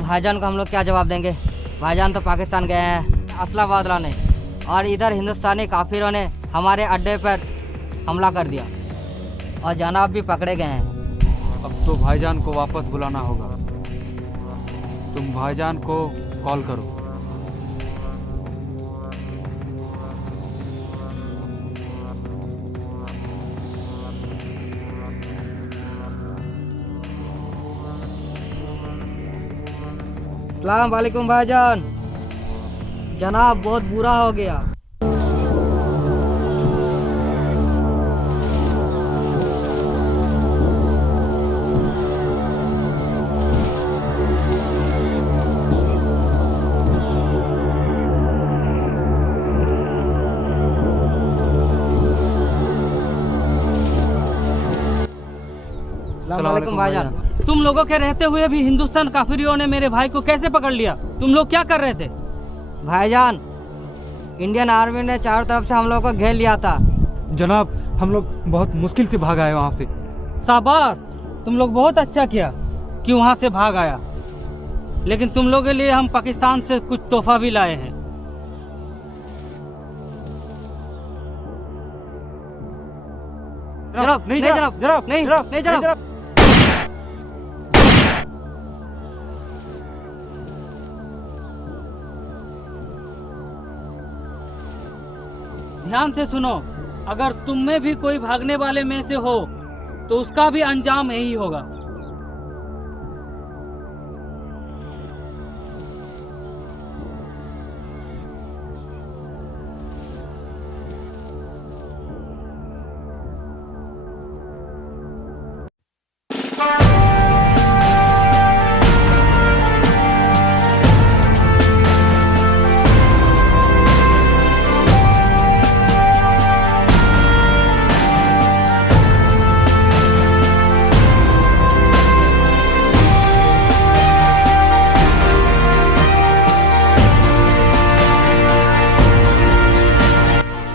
भाईजान को हम लोग क्या जवाब देंगे। भाईजान तो पाकिस्तान गए हैं असलाबाद लाने, और इधर हिंदुस्तानी काफिरों ने हमारे अड्डे पर हमला कर दिया और जनाब भी पकड़े गए हैं। अब तो भाईजान को वापस बुलाना होगा। तुम भाईजान को कॉल करो। अस्सलाम वालेकुम भाईजान। जनाब बहुत बुरा हो गया। अस्सलाम वालेकुम भाईजान। तुम लोगों के रहते हुए भी हिंदुस्तान काफिरियों ने मेरे भाई को कैसे पकड़ लिया? तुम लोग क्या कर रहे थे? भाईजान इंडियन आर्मी ने चारों तरफ से हम लोगों को घेर लिया था। जनाब हम लोग बहुत मुश्किल से भाग आए वहाँ से। शाबाश, तुम लोग बहुत अच्छा किया कि वहाँ से भाग आया। लेकिन तुम लोगों के लिए हम पाकिस्तान से कुछ तोहफा भी लाए हैं। जनाब नहीं जनाब, नहीं नहीं जनाब। ध्यान से सुनो, अगर तुम में भी कोई भागने वाले में से हो तो उसका भी अंजाम यही होगा।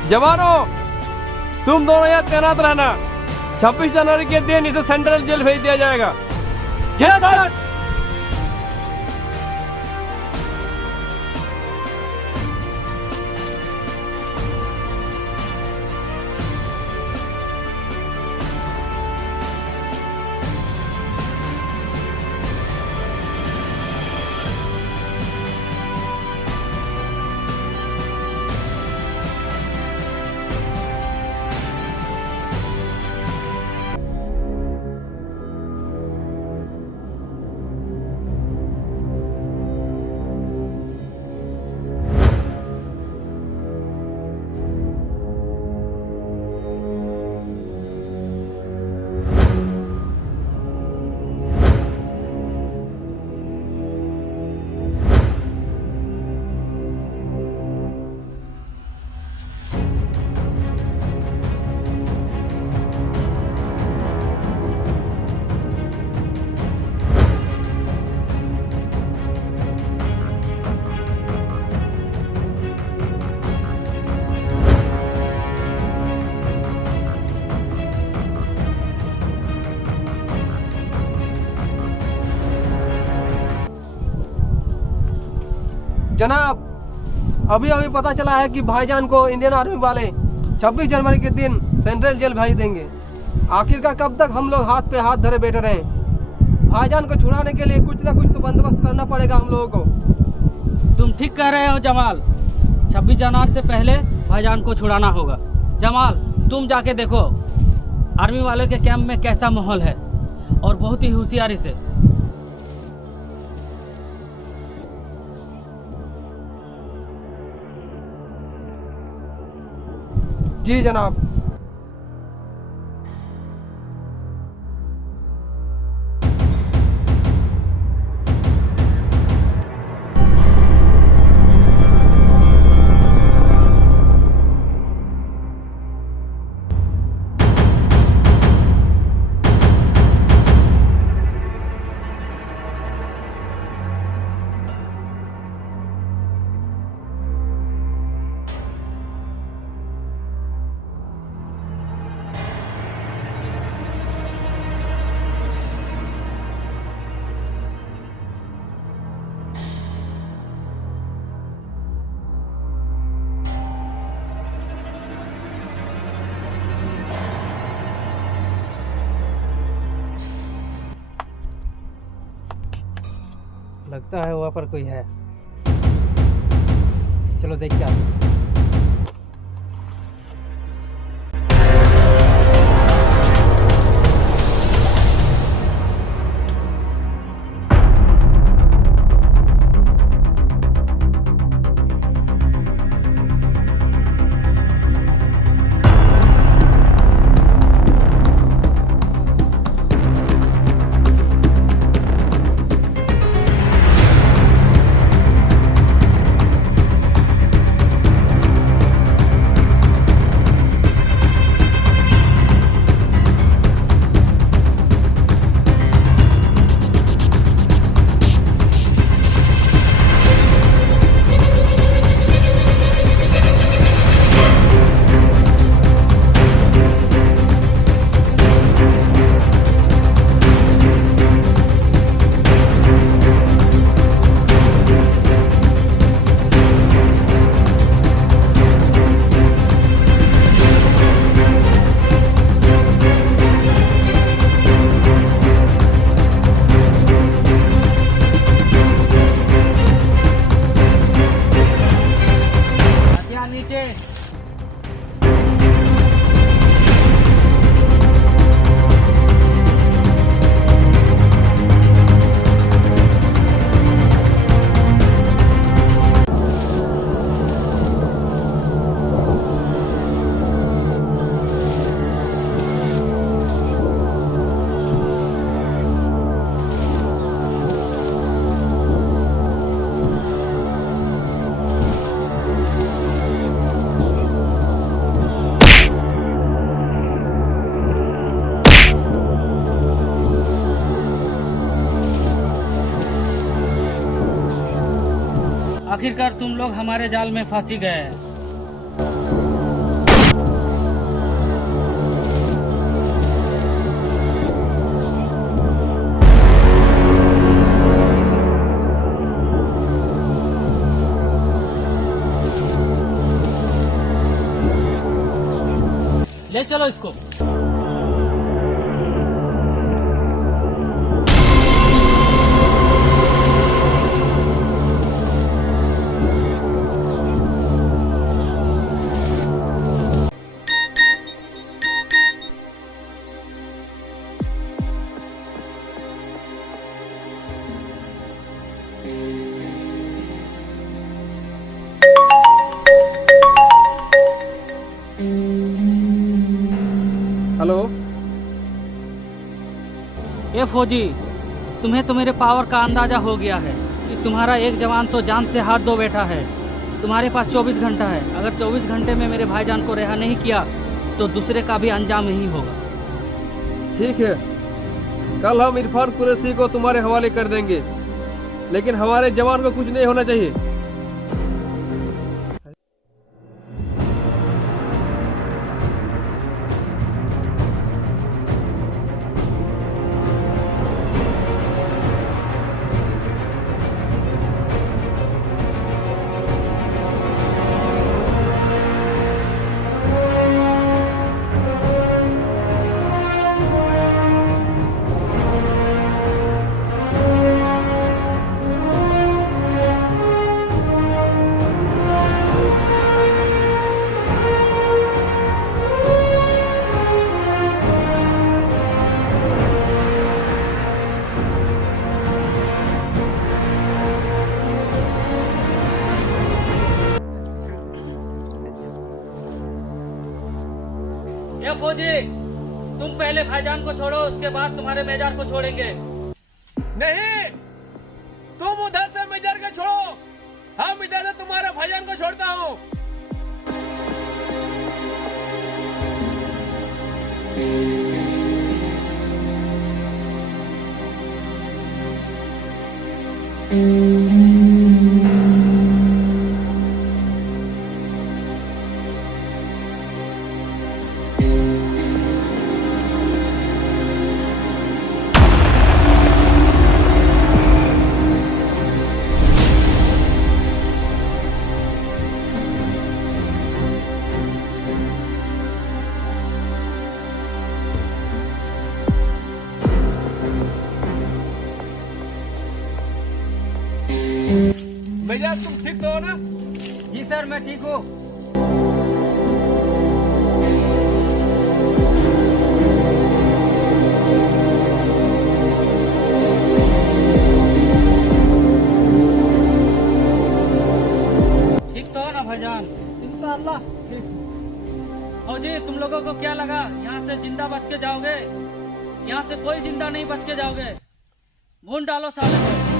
जवानों, तुम दोनों यहाँ तैनात रहना। 26 जनवरी के दिन इसे सेंट्रल जेल भेज दिया जाएगा। जनाब अभी अभी पता चला है कि भाईजान को इंडियन आर्मी वाले 26 जनवरी के दिन सेंट्रल जेल भेज देंगे। आखिरकार कब तक हम लोग हाथ पे हाथ धरे बैठे रहे? भाईजान को छुड़ाने के लिए कुछ ना कुछ तो बंदोबस्त करना पड़ेगा हम लोगों को। तुम ठीक कह रहे हो जमाल, 26 जनवरी से पहले भाईजान को छुड़ाना होगा। जमाल तुम जाके देखो आर्मी वालों के कैंप में कैसा माहौल है, और बहुत ही होशियारी से। जी जनाब। लगता है वहाँ पर कोई है। चलो देख के आते हैं। आखिरकार तुम लोग हमारे जाल में फंसी गए हैं। ले चलो इसको। हेलो। ए फौजी, तुम्हें तो मेरे पावर का अंदाजा हो गया है कि तुम्हारा एक जवान तो जान से हाथ धो बैठा है। तुम्हारे पास 24 घंटा है। अगर 24 घंटे में मेरे भाईजान को रिहा नहीं किया तो दूसरे का भी अंजाम यही होगा। ठीक है, कल हम इरफान कुरैशी को तुम्हारे हवाले कर देंगे, लेकिन हमारे जवान को कुछ नहीं होना चाहिए। ये फौजी, तुम पहले भाईजान को छोड़ो, उसके बाद तुम्हारे मेजर को छोड़ेंगे। नहीं, तुम उधर से मेजर को छोड़ो, हम इधर से तुम्हारे भाईजान को छोड़ता हूँ। भैया तुम ठीक तो हो ना? जी सर मैं ठीक हूँ। ठीक तो हो ना भाईजान? इंशाल्लाह ठीक। फौजी तुम लोगों को क्या लगा यहाँ से जिंदा बच के जाओगे? यहाँ से कोई जिंदा नहीं बच के जाओगे। भून डालो साले को।